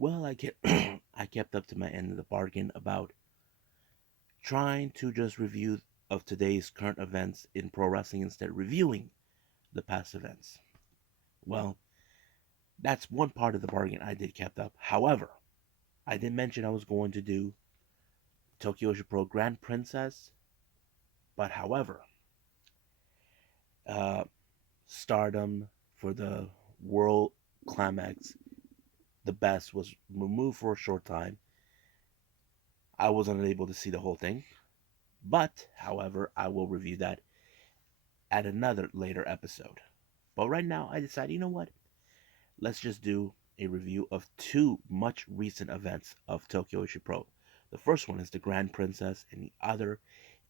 Well, I kept up to my end of the bargain about trying to just review of today's current events in pro wrestling instead of reviewing the past events. Well, that's one part of the bargain I did kept up. However, I did mention I was going to do Tokyo Ocean Pro Grand Princess, but however, uh, Stardom for the World Climax, the best was removed for a short time. I was unable to see the whole thing, but however, I will review that at another later episode. But right now, I decided, you know what? Let's just do a review of two much recent events of Tokyo Ocean Pro. The first one is the Grand Princess, and the other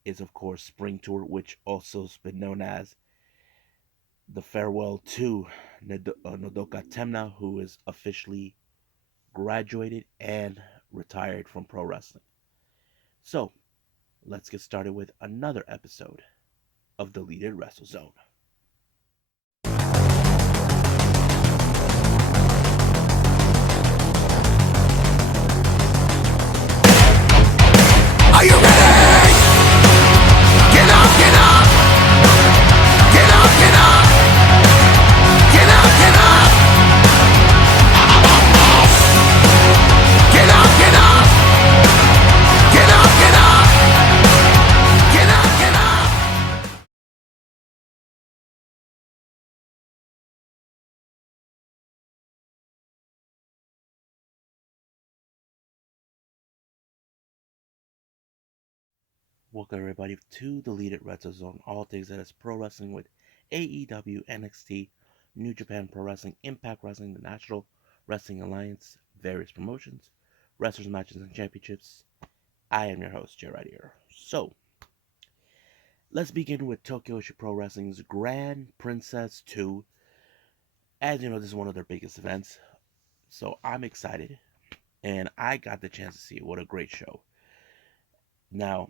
is, of course, Spring Tour, which also has been known as the farewell to Nodoka Temna, who is officially graduated and retired from pro wrestling. So, let's get started with another episode of Deleted Wrestle Zone. Are you ready? Get up, get up! Get up, get up! Get up, get up! Get up, get up! Get up, get up! Get up, get up! Welcome everybody to Deleted Retro Zone, all things that is pro wrestling with AEW, NXT, New Japan Pro Wrestling, Impact Wrestling, the National Wrestling Alliance, various promotions, wrestlers, matches, and championships. I am your host, Jay right here. So, let's begin with Tokyo Ocean Pro Wrestling's Grand Princess 2. As you know, this is one of their biggest events, so I'm excited, and I got the chance to see it. What a great show. Now,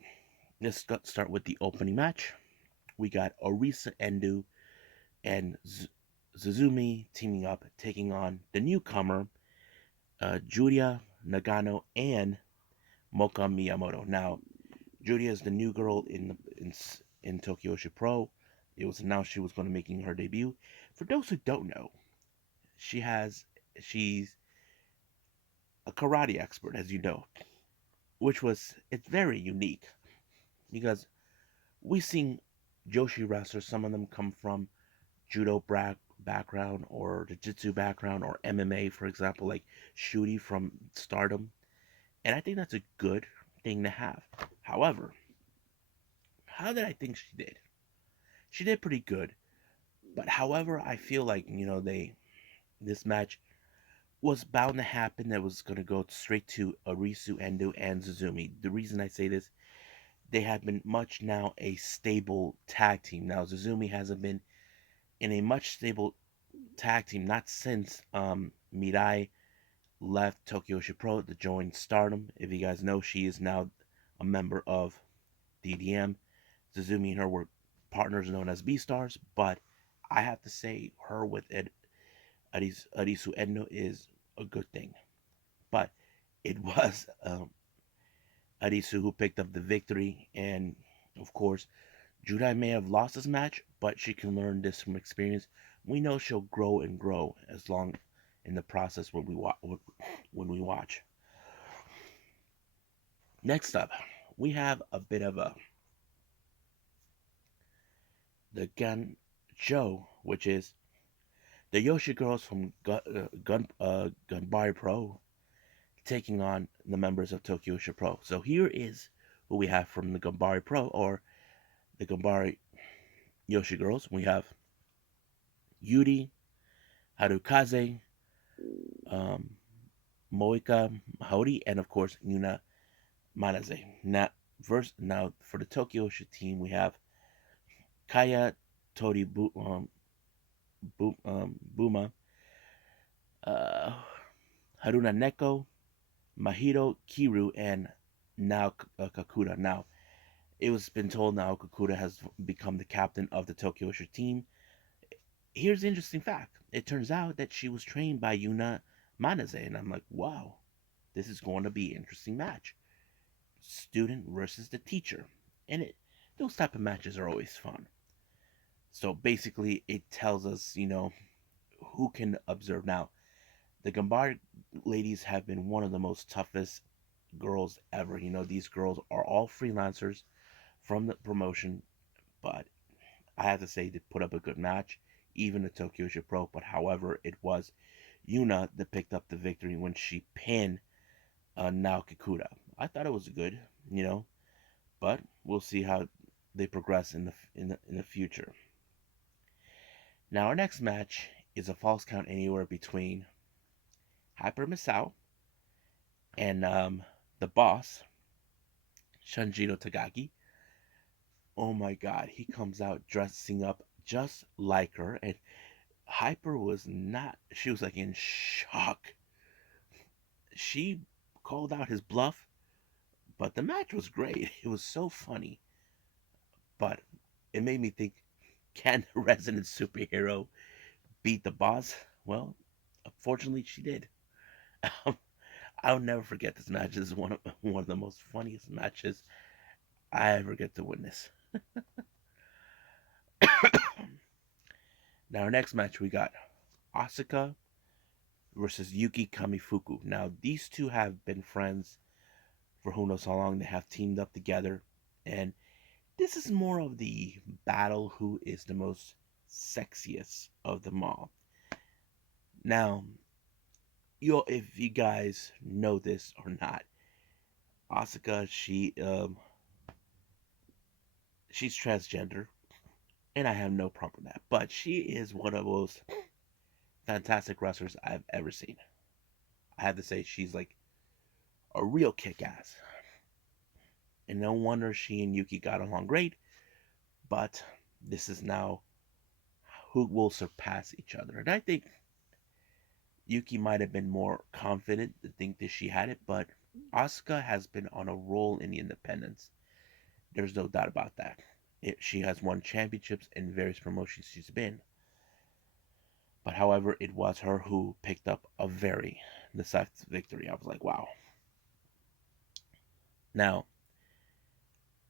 let's start with the opening match. We got Orisa Endo and Zuzumi teaming up, taking on the newcomer, Julia Nagano and Moka Miyamoto. Now, Julia is the new girl in Tokyo Ocean Pro. It was announced she was going to making her debut. For those who don't know, she's a karate expert, as you know, it's very unique because we've seen Joshi wrestlers. Some of them come from judo background or jiu-jitsu background or MMA, for example, like Shooty from Stardom. And I think that's a good thing to have. However, how did I think she did? She did pretty good. But however, I feel like, this match was bound to happen that was going to go straight to Arisu Endo and Zuzumi. The reason I say this, they have been much now a stable tag team. Now Zuzumi hasn't been in a much stable tag team not since Mirai left Tokyo Ocean Pro to join Stardom. If you guys know, she is now a member of DDM. Zuzumi and her were partners known as B Stars, but I have to say her with Arisu Endo is a good thing. But it was Arisu who picked up the victory, and of course, Judai may have lost this match, but she can learn this from experience. We know she'll grow and grow as long in the process when we watch. Next up, we have a bit of the Gun Joe, which is the Yoshi girls from Gunbari Pro taking on the members of Tokyo Yoshi Pro. So here is who we have from the Gunbari Pro or the Gunbari Yoshi girls. We have Yuri, Harukaze, um, Moika Mahori, and of course Yuna Manaze. Now for the Tokyo Yoshi team, we have Kaya Tori Buma, uh, Haruna Neko, Mahiro Kiru, and Nao Kakuda. Now, it was been told now Kakuda has become the captain of the Tokyo Usher team. Here's the interesting fact. It turns out that she was trained by Yuna Manaze, and I'm like, wow, this is going to be an interesting match. Student versus the teacher, and those type of matches are always fun. So basically, it tells us, who can observe. Now, the Gambard ladies have been one of the most toughest girls ever. These girls are all freelancers from the promotion, but I have to say they put up a good match, even the Tokyo Pro. But however, it was Yuna that picked up the victory when she pinned Nao Kikuta. I thought it was good, you know, but we'll see how they progress in the future. Now our next match is a false count anywhere between Hyper Misao and the boss Shanjiro Tagaki. Oh my God, he comes out dressing up just like her, and Hyper was not. She was like in shock. She called out his bluff, but the match was great. It was so funny, but it made me think: can the resident superhero beat the boss? Well, unfortunately, she did. I'll never forget this match. This is one of the most funniest matches I ever get to witness. Now, our next match we got Asuka versus Yuki Kamifuku. Now, these two have been friends for who knows how long. They have teamed up together, and this is more of the battle who is the most sexiest of them all. Now, if you guys know this or not, Asuka, she's transgender, and I have no problem with that. But she is one of those fantastic wrestlers I've ever seen. I have to say, she's like a real kick ass. And no wonder she and Yuki got along great, but this is now who will surpass each other. And I think Yuki might have been more confident to think that she had it, but Asuka has been on a roll in the independents. There's no doubt about that. She has won championships in various promotions she's been. But however, it was her who picked up a very decisive victory. I was like, wow. Now,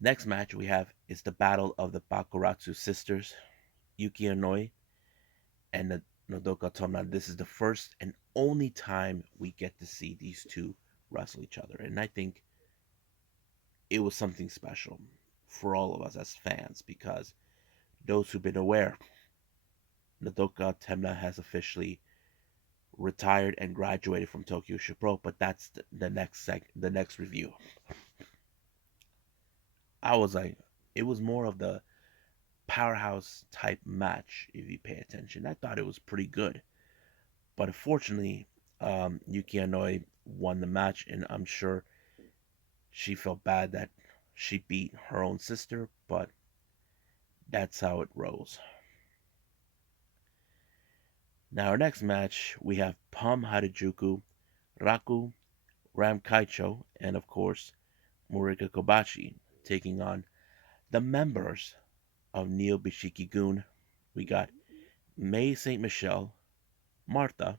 next match we have is the battle of the Bakuratsu sisters, Yuki Inoi and the Nodoka Tona. This is the first and only time we get to see these two wrestle each other. And I think it was something special for all of us as fans because those who've been aware, Nodoka Temna has officially retired and graduated from Tokyo Shipro, but that's the next review. I was like, it was more of the powerhouse type match if you pay attention. I thought it was pretty good, but unfortunately, Yuki Inoi won the match, and I'm sure she felt bad that she beat her own sister, but that's how it rolls. Now, our next match, we have Pam Harajuku, Raku, Ram Kaicho, and of course, Morika Kobashi taking on the members of Neo Bishiki Gun. We got May St. Michelle, Martha,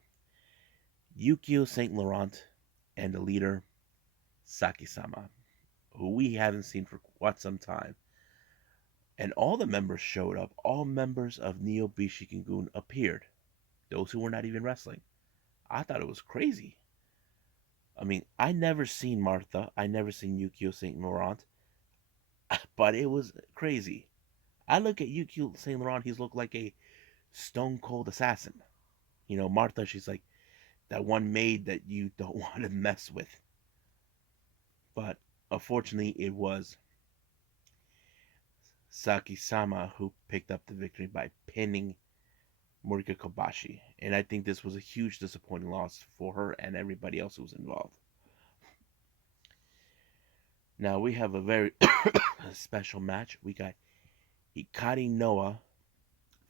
Yukio St. Laurent, and the leader, Saki-sama, who we haven't seen for quite some time. And all the members showed up. All members of Neo Bishiki Gun appeared. Those who were not even wrestling. I thought it was crazy. I mean, I never seen Martha. I never seen Yukio St. Laurent, but it was crazy. I look at Yukio St. Laurent, he's looked like a stone cold assassin. Martha, she's like that one maid that you don't want to mess with. But unfortunately, it was Saki-sama who picked up the victory by pinning Morika Kobashi. And I think this was a huge disappointing loss for her and everybody else who was involved. Now we have a very special match. We got Hikari Noah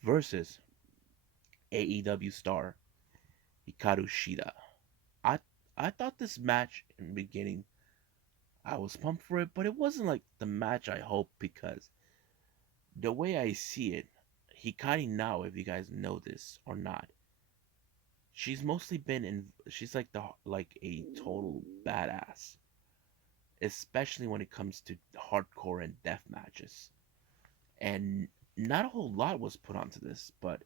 versus AEW star Hikaru Shida. I I thought this match in the beginning I was pumped for it, but it wasn't like the match I hoped because the way I see it, Hikari now, if you guys know this or not, She's mostly been in. She's like like a total badass, especially when it comes to hardcore and death matches. And not a whole lot was put onto this, but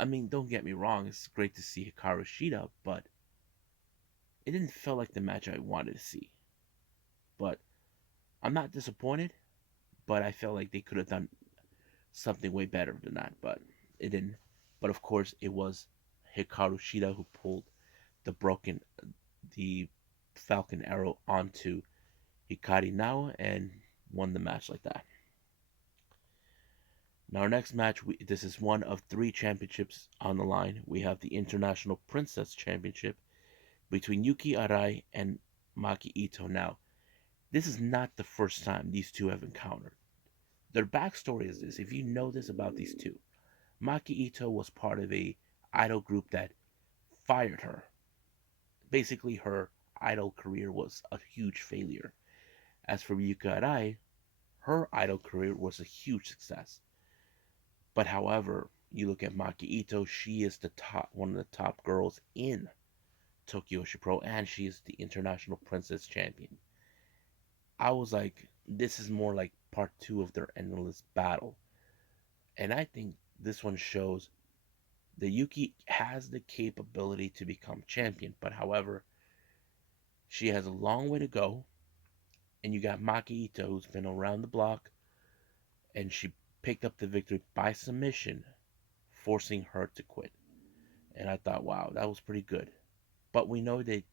I mean, don't get me wrong, it's great to see Hikaru Shida, but it didn't feel like the match I wanted to see. But I'm not disappointed, but I felt like they could have done something way better than that, but it didn't. But of course, it was Hikaru Shida who pulled the Falcon Arrow onto Hikari Nawa and won the match like that. Now, our next match, this is one of three championships on the line. We have the International Princess Championship between Yuki Arai and Maki Ito. Now, this is not the first time these two have encountered. Their backstory is this: if you know this about these two, Maki Ito was part of a idol group that fired her. Basically, her idol career was a huge failure. As for Yuki Arai, her idol career was a huge success. But however, you look at Maki Ito, she is the top one of the top girls in Tokyo Pro, and she is the international princess champion. I was like, this is more like part two of their endless battle. And I think this one shows that Yuki has the capability to become champion, but however, she has a long way to go. And you got Maki Ito, who's been around the block, and she picked up the victory by submission, forcing her to quit. And I thought, wow, that was pretty good. But we know that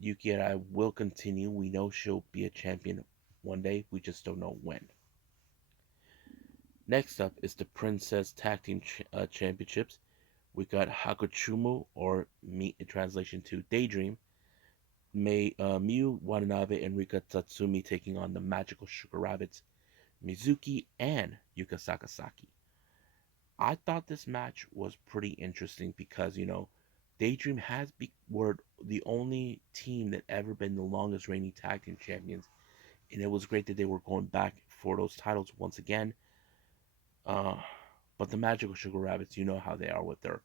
Yuki and I will continue. We know she'll be a champion one day. We just don't know when. Next up is the Princess Tag Team Championships. We got Hakuchumu, or in translation to Daydream, Miyu Watanabe and Rika Tatsumi taking on the Magical Sugar Rabbits, Mizuki and Yuka Sakasaki. I thought this match was pretty interesting because, Daydream were the only team that ever been the longest reigning tag team champions, and it was great that they were going back for those titles once again. Uh, but the Magical Sugar Rabbits, you know how they are with their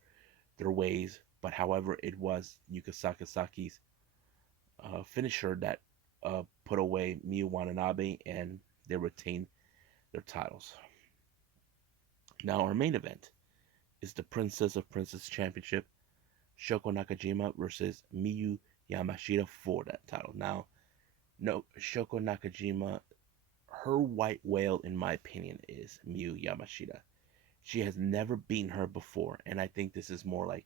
ways. But however, it was Yuka Sakasaki's finisher that put away Miyu Watanabe, and they retained their titles. Now our main event is the Princess of Princess Championship, Shoko Nakajima versus Miyu Yamashita for that title. Now, no, Shoko Nakajima, her white whale, in my opinion, is Miyu Yamashita. She has never beaten her before, and I think this is more like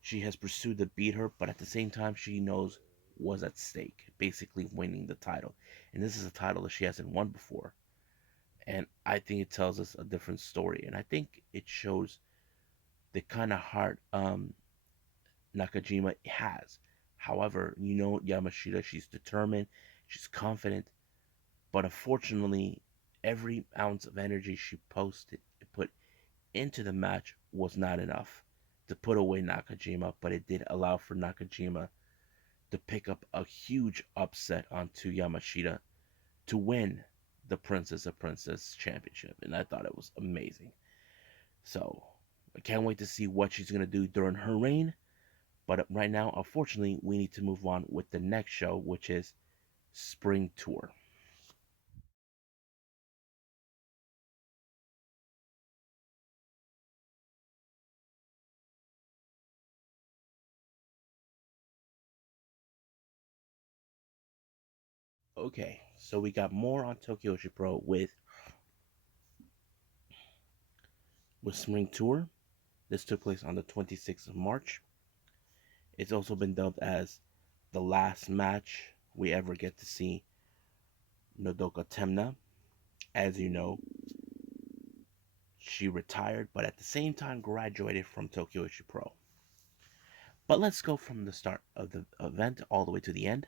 she has pursued to beat her, but at the same time, she knows was at stake, basically winning the title. And this is a title that she hasn't won before. And I think it tells us a different story. And I think it shows the kind of heart Nakajima has. However, Yamashita, she's determined, she's confident, but unfortunately, every ounce of energy she put into the match was not enough to put away Nakajima, but it did allow for Nakajima to pick up a huge upset onto Yamashita to win the Princess of Princess Championship, and I thought it was amazing. So I can't wait to see what she's gonna do during her reign. But right now, unfortunately, we need to move on with the next show, which is Spring Tour. Okay, so we got more on Tokyo Pro with Spring Tour. This took place on the 26th of March. It's also been dubbed as the last match we ever get to see Nodoka Temna. As you know, she retired, but at the same time graduated from Tokyo Pro. But let's go from the start of the event all the way to the end.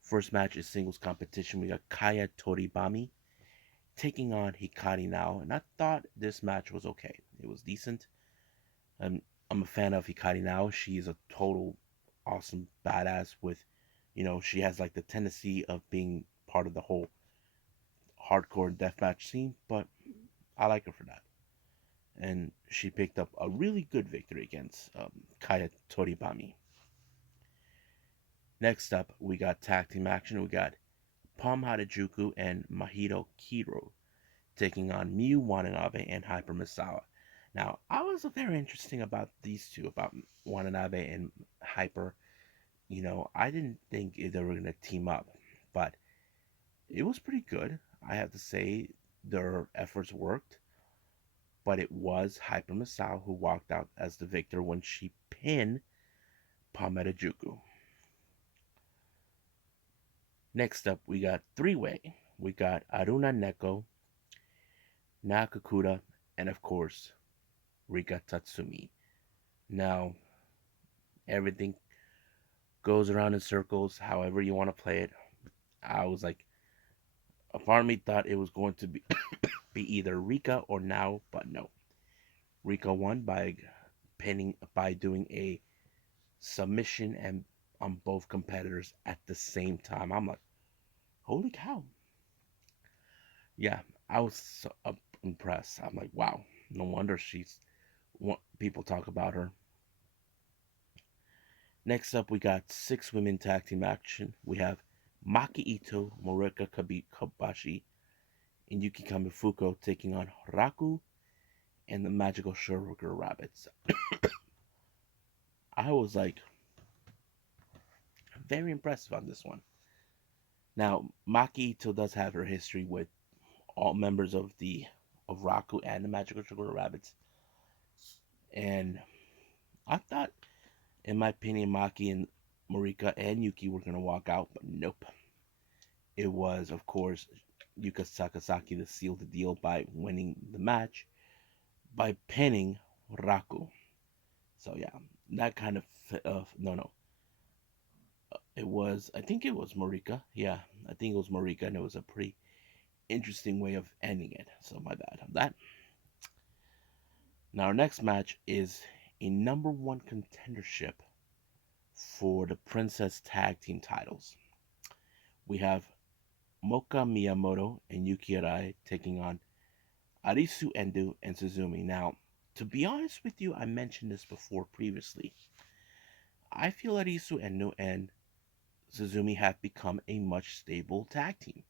First match is singles competition. We got Kaya Toribami taking on Hikari Now, and I thought this match was okay. It was decent. I'm a fan of Hikari Now. She's a total awesome badass she has like the tendency of being part of the whole hardcore deathmatch scene, but I like her for that. and she picked up a really good victory against Kaya Toribami. Next up, we got tag team action. We got Palm Harajuku and Mahito Kiro taking on Miyu Watanabe and Hyper Misawa. Now, I was very interesting about these two, about Watanabe and Hyper. I didn't think they were going to team up, but it was pretty good. I have to say their efforts worked, but it was Hyper Misawa who walked out as the victor when she pinned Palm Harajuku. Next up, we got three-way. We got Aruna Neko, Nakakura, and of course, Rika Tatsumi. Now, everything goes around in circles, however you want to play it. I was like, a part of me thought it was going to be either Rika or Now, but no. Rika won by pinning by doing a submission and on both competitors at the same time. I'm like, holy cow! Yeah, I was so impressed. I'm like, wow, no wonder she's what people talk about her. Next up, we got six women tag team action. We have Maki Ito, Morika Kobashi, and Yuki Kamifuko taking on Raku and the Magical Sugar Rabbits. I was like very impressive on this one. Now, Maki Ito does have her history with all members of Raku and the Magical Sugar Rabbits, and I thought, in my opinion, Maki and Morika and Yuki were gonna walk out, but nope. It was, of course, Yuka Sakazaki to seal the deal by winning the match by pinning Raku. So yeah, that kind of no no. It was, I think it was Marika. Yeah, I think it was Marika, and it was a pretty interesting way of ending it. So my bad on that. Now our next match is a number one contendership for the Princess Tag Team titles. We have Moka Miyamoto and Yuki Arai taking on Arisu Endo and Suzumi. Now, to be honest with you, I mentioned this before previously. I feel Arisu Endo and Suzumi have become a much stable tag team.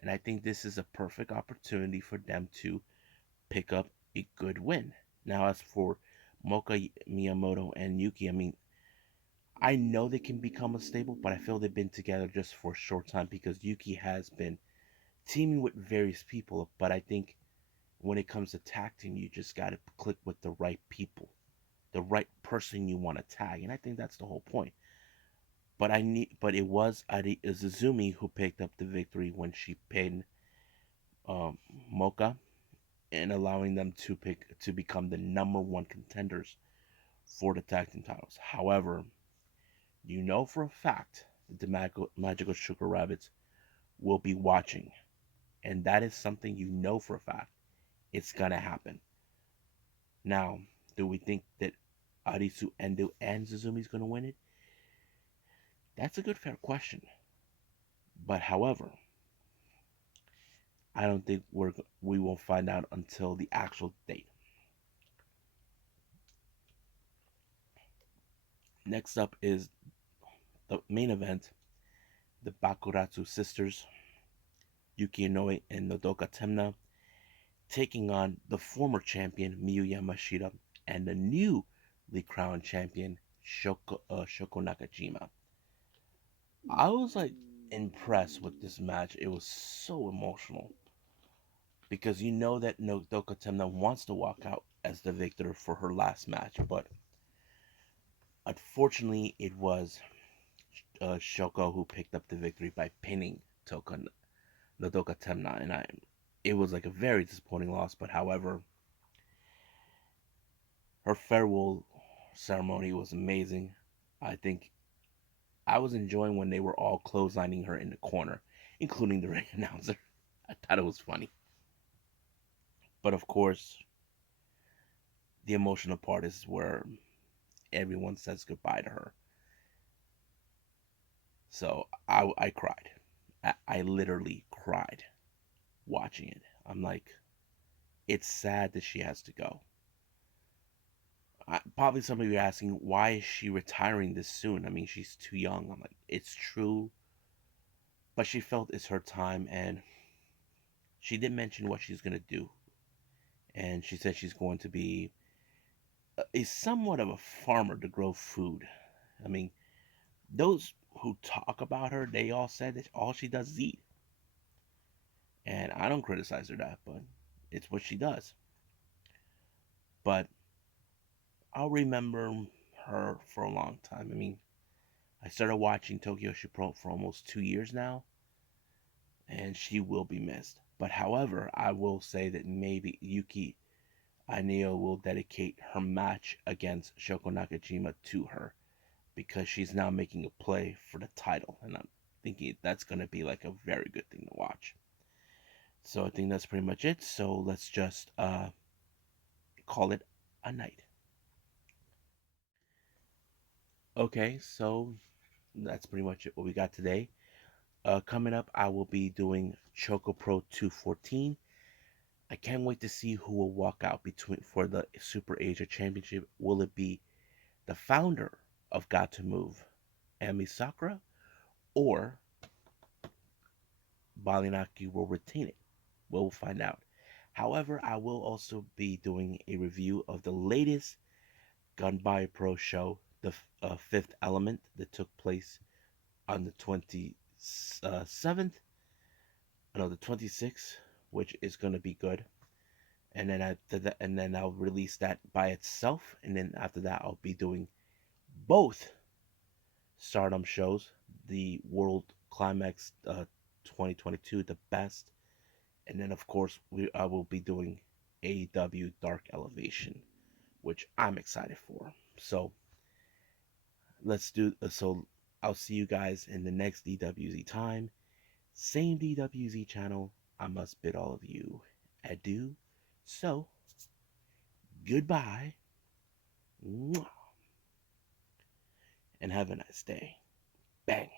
And I think this is a perfect opportunity for them to pick up a good win. Now, as for Moka Miyamoto and Yuki, I mean, I know they can become a stable, but I feel they've been together just for a short time because Yuki has been teaming with various people. But I think when it comes to tag team, you just got to click with the right people, the right person you want to tag. And I think that's the whole point. But it was Izumi who picked up the victory when she pinned um, Mocha and allowing them to become the number one contenders for the tag team titles. However, you know for a fact that the Magical Sugar Rabbits will be watching, and that is something you know for a fact. It's gonna happen. Now, do we think that Arisu Endo and Suzumi is gonna win it? That's a good fair question. But however, I don't think we will find out until the actual date. Next up is the main event, the Bakuratsu sisters, Yuki Inoue and Nodoka Temna, taking on the former champion Miyu Yamashita and the newly crowned champion Shoko Nakajima. I was like impressed with this match. It was so emotional because you know that Nodoka Temna wants to walk out as the victor for her last match, but unfortunately, it was Shoko who picked up the victory by pinning Nodoka Temna, and it was like a very disappointing loss. But however, her farewell ceremony was amazing. I think I was enjoying when they were all clotheslining her in the corner, including the ring announcer. I thought it was funny. But of course, the emotional part is where everyone says goodbye to her. So I cried. I literally cried watching it. I'm like, it's sad that she has to go. Probably some of you are asking, why is she retiring this soon? I mean, she's too young. I'm like, it's true, but she felt it's her time, and she did mention what she's gonna do, and she said she's going to be a somewhat of a farmer to grow food. I mean, those who talk about her, they all said that all she does is eat, and I don't criticize her that, but it's what she does. But I'll remember her for a long time. I mean, I started watching Tokyo Pro for almost 2 years now, and she will be missed. But however, I will say that maybe Yuki Aineo will dedicate her match against Shoko Nakajima to her because she's now making a play for the title, and I'm thinking that's going to be like a very good thing to watch. So I think that's pretty much it. So let's just call it a night. Okay, so that's pretty much it what we got today. Coming up, I will be doing Choco Pro 214. I can't wait to see who will walk out between for the Super Asia Championship. Will it be the founder of Got to Move, Ami Sakura, or Balinaki will retain it? We'll find out. However, I will also be doing a review of the latest Gunbai Pro show, the Fifth Element, that took place on the 27th, no, the 26th, which is going to be good. And then after that, and then I'll release that by itself, and then after that, I'll be doing both Stardom shows, the World Climax 2022, the best, and then of course I will be doing AEW Dark Elevation, which I'm excited for. So let's do. So I'll see you guys in the next DWZ time, same DWZ channel. I must bid all of you adieu. So goodbye, and have a nice day. Bang.